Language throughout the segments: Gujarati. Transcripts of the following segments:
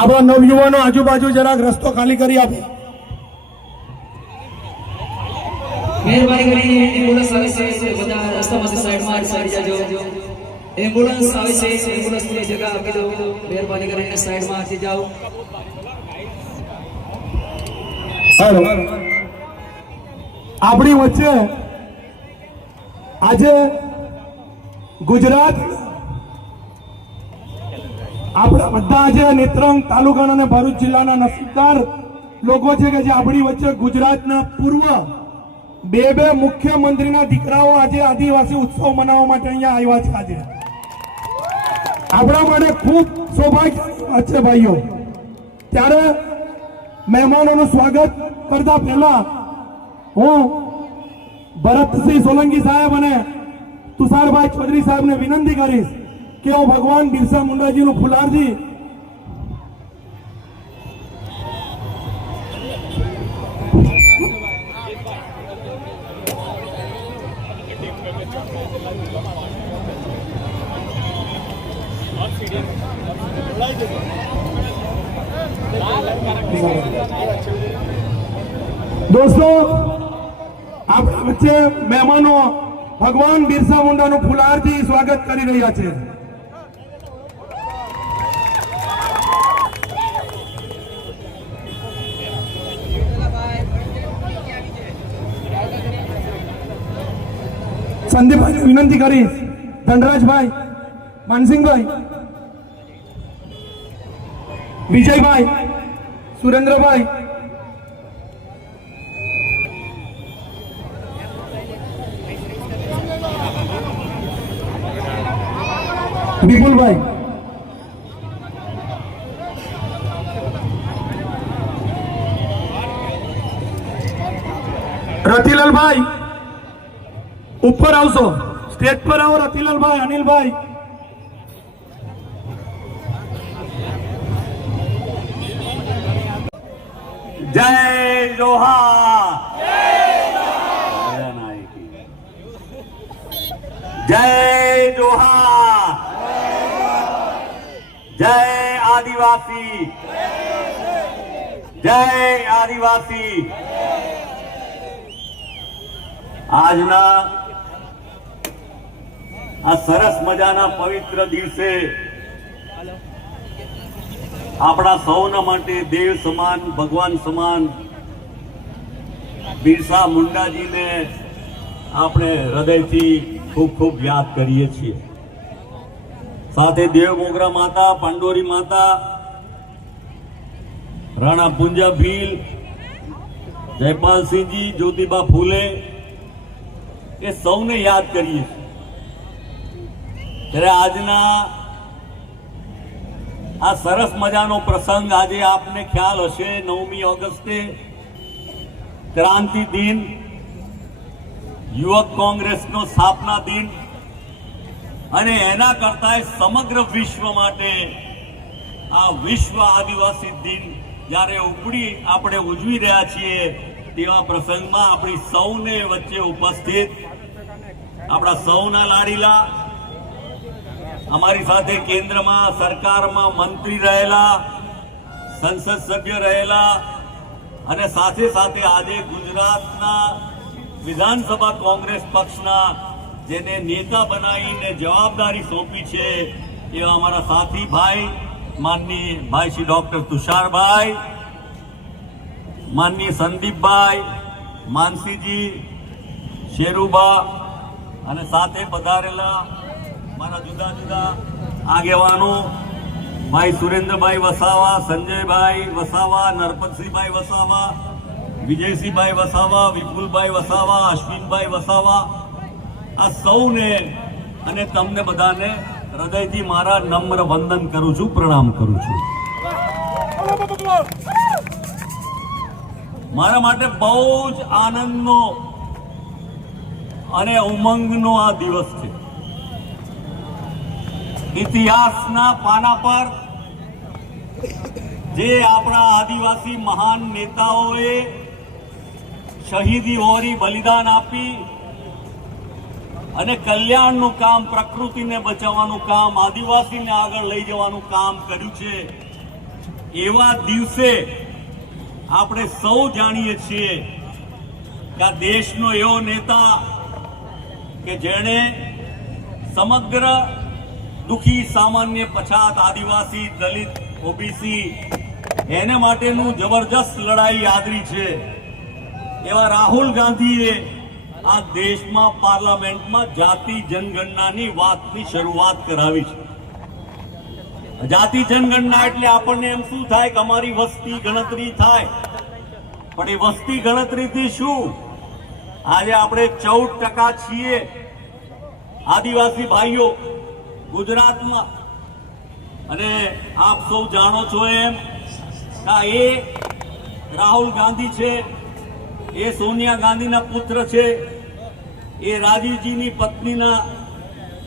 આપણા નવયુવાનો આજુબાજુ જરાક રસ્તો ખાલી કરી આપે. મહેરબાની કરીને એમ્બ્યુલન્સ આવે છે. બધા રસ્તામાંથી સાઈડમાં સાઈડ જાજો. એમ્બ્યુલન્સ આવે છે. એમ્બ્યુલન્સ જગ્યા આપી દો. મહેરબાની કરીને સાઈડમાં જાઓ. આપણી વચ્ચે આજે ગુજરાત આપણા બધા જે નેત્રંગ તાલુકાના અને ભરૂચ જિલ્લાના નસીબદાર લોકો છે કે જે આપણી વચ્ચે ગુજરાતના પૂર્વ બે બે મુખ્યમંત્રીના દીકરાઓ આજે આદિવાસી ઉત્સવ મનાવવા માટે અહીંયા આવ્યા છે આજે. આપણા માટે ખૂબ સૌભાગ્યની વાત છે ભાઈઓ. ત્યારે મહેમાનોનું સ્વાગત કરતા પહેલા હું ભરતસિંહ સોલંકી સાહેબ અને તુષારભાઈ ચૌધરી સાહેબને વિનંતી કરીશ કે હું ભગવાન બિરસા મુંડાજીનું ફુલારજી? દોસ્તો આપણા વચ્ચે મહેમાનો ભગવાન બિરસા મુંડાનું ફુલારથી સ્વાગત કરી રહ્યા છે. સંદીપભાઈ વિનંતી કરીશ ધનરાજભાઈ માનસિંહભાઈ વિજયભાઈ સુરેન્દ્રભાઈ વિપુલભાઈ રતિલાલભાઈ ઉપર આવશો સ્ટેજ પર આવો રતિલાલભાઈ અનિલભાઈ જય જોહાર જય જોહાર જય આદિવાસી જય આદિવાસી આજના આ સરસ મજાના પવિત્ર દિવસે આપણા સૌના માટે દેવ સમાન, ભગવાન સમાન, બિરસા મુંડાજીને આપણે હૃદયથી ખૂબ ખૂબ યાદ કરીએ છીએ. સાથે દેવ મોગરા માતા, પાંડોરી માતા, રાણા પુંજા ભીલ, જયપાલસિંહજી, જ્યોતિબા ફૂલે, એ સૌને યાદ કરીએ છીએ. ત્યારે આજના આ સરસ મજાનો પ્રસંગ આજે આપને ખ્યાલ હશે નવમી ઓગસ્ટે ક્રાંતિ દિન, યુવક કોંગ્રેસનો સ્થાપના દિન અને એના કરતા સમગ્ર વિશ્વ માટે આ વિશ્વ આદિવાસી દિન જ્યારે ઉપડી આપણે ઉજવી રહ્યા છીએ તેવા પ્રસંગમાં આપણી સૌને વચ્ચે ઉપસ્થિત આપણા સૌના લાડીલા અમારી સાથે કેન્દ્રમાં સરકારમાં મંત્રી રહેલા, સંસદ સભ્ય રહેલા અને સાથે સાથે આજે ગુજરાતના વિધાનસભા કોંગ્રેસ પક્ષના જેને નેતા બનાવીને જવાબદારી સોંપી છે એવા અમારા સાથી ભાઈ માનની ભાઈ શ્રી ડોક્ટર તુષારભાઈ માનની સંદીપભાઈ, માનસીજી, શેરુબા અને સાથે પધારેલા મારા જુદા જુદા આગેવાનો, ભાઈ સુરેન્દ્રભાઈ વસાવા, સંજયભાઈ વસાવા, નરપતસિંહભાઈ વસાવા, વિજયસિંહભાઈ વસાવા, વિપુલભાઈ વસાવા, અશ્વિનભાઈ વસાવા, આ સૌને અને તમને બધાને હૃદયથી મારા નમ્ર વંદન કરું છું, પ્રણામ કરું છું. મારા માટે બહુ જ આનંદનો અને ઉમંગનો આ દિવસ છે. ઇતિહાસના પાના પર જે આપણા આદિવાસી મહાન નેતાઓએ શહીદી હોરી બલિદાન આપી અને કલ્યાણનું કામ, પ્રકૃતિને બચાવવાનું કામ, આદિવાસીને આગળ લઈ જવાનું કામ કર્યું છે, એવા દિવસે આપણે સૌ જાણીએ છીએ કે આ દેશનો એવો નેતા કે જેણે સમગ્ર દુખી સામાન્ય પછાત આદિવાસી દલિત, ઓબીસી, એને માટેનું જબરજસ્ત લડાઈ આદરી છે. એવા રાહુલ ગાંધીએ આ દેશમાં પાર્લામેન્ટમાં જાતિ જનગણનાની વાતની શરૂઆત કરાવી છે. જાતિ જનગણના એટલે આપણને એમ શું થાય કે અમારી વસ્તી ગણતરી થાય. પણ એ વસ્તી ગણતરીથી શું? આજે આપણે ચૌદ ટકા છીએ. આદિવાસી ભાઈઓ ગુજરાતમાં. અને આપ સૌ જાણો છો એમ આ એ રાહુલ ગાંધી છે, એ સોનિયા ગાંધીના પુત્ર છે, એ રાજીવજીની પત્નીના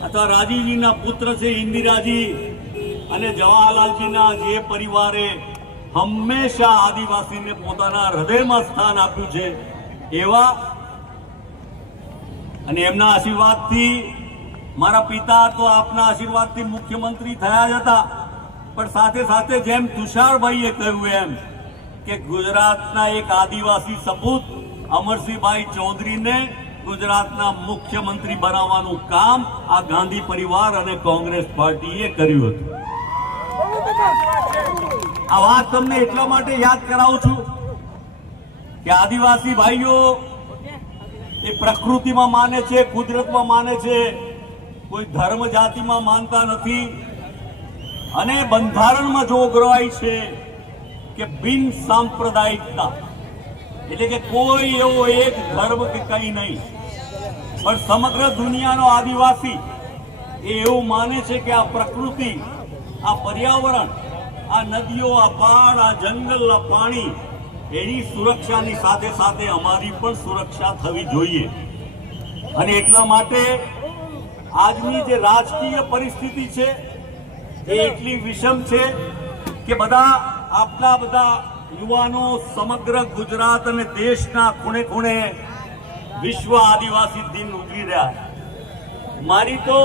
અથવા રાજીવજીના પુત્ર છે ઇન્દિરાજી અને જવાહરલાલજીના જે પરિવારે હંમેશા આદિવાસીને પોતાના હૃદયમાં સ્થાન આપ્યું છે એવા અને એમના આશીર્વાદથી મારા પિતા તો આપના આશીર્વાદથી મુખ્યમંત્રી થયા જ હતા. પણ સાથે સાથે જેમ તુષારભાઈએ કહ્યું એમ કે ગુજરાતના એક આદિવાસી સપૂત અમરસિંહભાઈ ચૌધરીને ગુજરાતના મુખ્યમંત્રી બનાવવાનું કામ આ ગાંધી પરિવાર અને કોંગ્રેસ પાર્ટીએ કર્યું હતું. આ વાત તમને એટલા માટે યાદ કરાવું છું કે આદિવાસી ભાઈઓ એ પ્રકૃતિમાં માને છે, કુદરતમાં માને છે કોઈ ધર્મ જાતિમાં માનતા નથી. અને બંધારણમાં જોગવાઈ છે કે બિન સાંપ્રદાયિકતા. એટલે કે કોઈ એવો એક ધર્મ કે કંઈ નહીં. પણ સમગ્ર દુનિયાનો આદિવાસી એ એવું માને છે કે આ પ્રકૃતિ, આ પર્યાવરણ, આ નદીઓ, આ પહાડ, આ જંગલ, આ પાણી એની સુરક્ષાની સાથે સાથે અમારી પણ સુરક્ષા થવી જોઈએ. અને એટલા માટે આજની જે રાજકીય પરિસ્થિતિ છે એ એટલી વિષમ છે કે બધા આપણા બધા યુવાનો સમગ્ર ગુજરાત અને દેશના ખૂણે ખૂણે વિશ્વ આદિવાસી દિન ઉજવી રહ્યા છે. મારી તો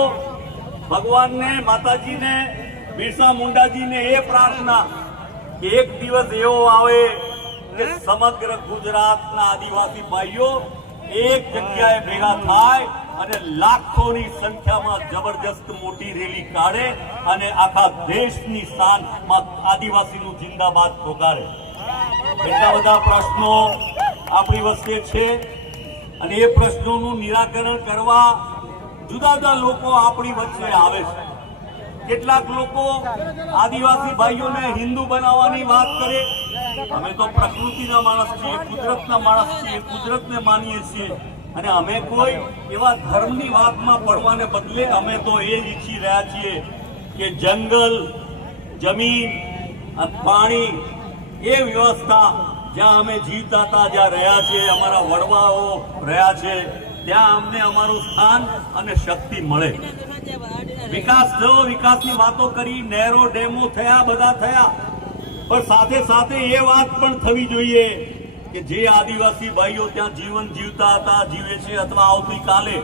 ભગવાનને માતાજીને બિરસા મુંડાજીને એ પ્રાર્થના કે એક દિવસ એવો આવે કે સમગ્ર ગુજરાતના આદિવાસી ભાઈઓ એક જગ્યાએ ભેગા થાય અને લાખોની સંખ્યામાં જબરજસ્ત મોટી રેલી કાઢે અને આખા દેશની શાનમાં આદિવાસીનું જિંદાબાદ પોકારે એટલા બધા પ્રશ્નો આપણી વચ્ચે છે અને એ પ્રશ્નોનું નિરાકરણ કરવા જુદા જુદા લોકો આપણી વચ્ચે આવે છે. કેટલાક લોકો આદિવાસી ભાઈઓને હિન્દુ બનાવવાની વાત કરે. અમે તો પ્રકૃતિના માણસ છીએ, કુદરતના માણસ છીએ, કુદરતને માનીએ છીએ. અને અમે કોઈ એવા ધર્મની વાતમાં પડવાને બદલે અમે તો એ જ ઈચ્છી રહ્યા છીએ કે જંગલ, જમીન પાણી એ વ્યવસ્થા જ્યાં અમે જીવતા હતા, જ્યાં રહ્યા છીએ, અમારા વડવાઓ રહ્યા છે, ત્યાં અમને અમારું સ્થાન અને શક્તિ મળે. વિકાસ થયો, વિકાસની વાતો કરી, નહેરો, ડેમો થયા, બધા થયા. પણ સાથે સાથે એ વાત પણ થવી જોઈએ કે જે આદિવાસી ભાઈઓ ત્યાં જીવન જીવતા હતા, જીવે છે અથવા આવતીકાલે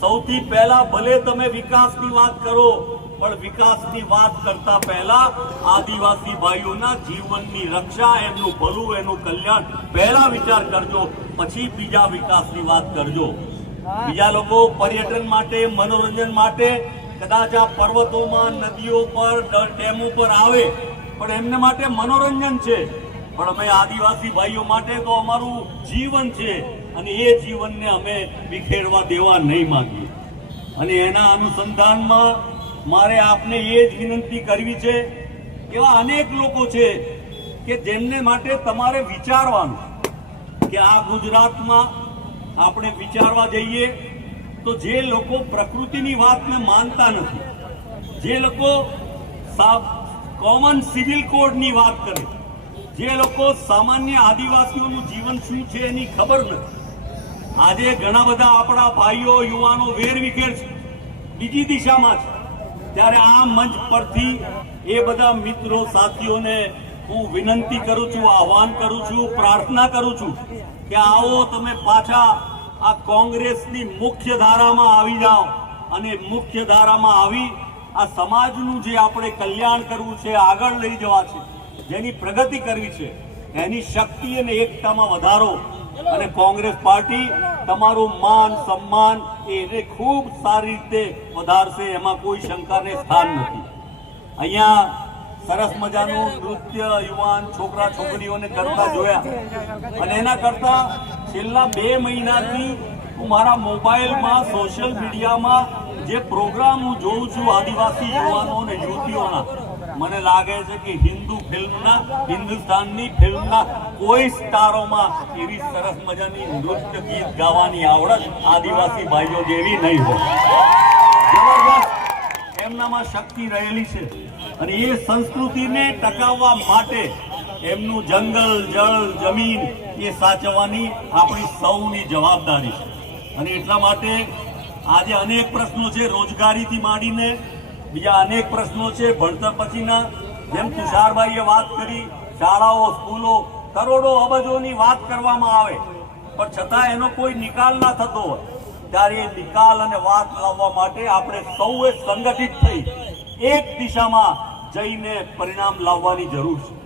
સૌથી પહેલા ભલે તમે વિકાસની વાત કરો, પણ વિકાસની વાત કરતા પહેલા આદિવાસી ભાઈઓના જીવનની રક્ષા, એમનું ભલું, એનું કલ્યાણ પહેલા વિચાર કરજો, પછી બીજા વિકાસની વાત કરજો. બીજા લોકો પર્યટન માટે, મનોરંજન માટે કદાચ આ પર્વતોમાં, નદીઓ પર ડેમો પર આવે, પણ એમને માટે મનોરંજન છે. પણ અમે આદિવાસી ભાઈઓ માટે તો અમારું જીવન છે અને એ જીવનને અમે વિખેરવા દેવા નહીં માગીએ. અને એના અનુસંધાનમાં મારે આપને એ જ વિનંતી કરવી છે, એવા અનેક લોકો છે કે જેમને માટે તમારે વિચારવાનું કે આ ગુજરાતમાં આપણે વિચારવા જઈએ તો જે લોકો પ્રકૃતિની વાતને માનતા નથી, જે લોકો કોમન સિવિલ કોડની વાત કરે જે લોકો સામાન્ય આદિવાસીઓનું જીવન શું છે એની ખબર નથી. આજે ઘણા બધા આપણા ભાઈઓ, યુવાનો વેર વિખેર છે. બીજી દિશામાં છે. ત્યારે આ મંચ પરથી એ બધા મિત્રો, સાથીઓને હું વિનંતી કરું છું, આહવાન કરું છું, પ્રાર્થના કરું છું કે આવો તમે પાછા આ કોંગ્રેસની મુખ્ય ધારામાં આવી જાઓ અને મુખ્ય ધારામાં આવી આ સમાજનું જે આપણે કલ્યાણ કરવું છે, આગળ લઈ જવા છે જેની પ્રગતિ કરવી છે, એની શક્તિ અને એકતામાં વધારો. અને કોંગ્રેસ પાર્ટી તમારું માન, સન્માન એને ખૂબ સારી રીતે વધારશે, એમાં કોઈ શંકાને સ્થાન નથી. અહીંયા સરસ મજાનું નૃત્ય યુવાન છોકરા છોકરીઓને કરતા જોયા. અને એના કરતા છેલ્લા બે મહિનાથી હું મારા મોબાઈલમાં, સોશિયલ મીડિયામાં જે પ્રોગ્રામ હું જોઉં છું આદિવાસી યુવાનો અને યુવતીઓના મને લાગે છે કે હિન્દુ ફિલ્મના, હિન્દુસ્તાનની ફિલ્મના કોઈ સ્ટારોમાં એવી સરસ મજાની નૃત્ય ગીત ગાવાની આવડત આદિવાસી ભાઈઓ જેવી નહીં હોય. એમનામાં શક્તિ રહેલી છે અને એ સંસ્કૃતિને ટકાવવા માટે એમનું જંગલ, જળ, જમીન એ સાચવવાની આપણી સૌની જવાબદારી છે. અને એટલા માટે આજે અનેક પ્રશ્નો છે રોજગારીથી માંડીને બીજા અનેક પ્રશ્નો છે. ભણતર પછીના જેમ તુષારભાઈએ વાત કરી, શાળાઓ, સ્કૂલો, કરોડો અબજોની વાત કરવામાં આવે. પણ છતાં એનો કોઈ નિકાલ ના થતો હોય. ત્યારે એ નિકાલ અને વાત લાવવા માટે આપણે સૌએ સંગઠિત થઈ એક દિશામાં જઈને પરિણામ લાવવાની જરૂર છે.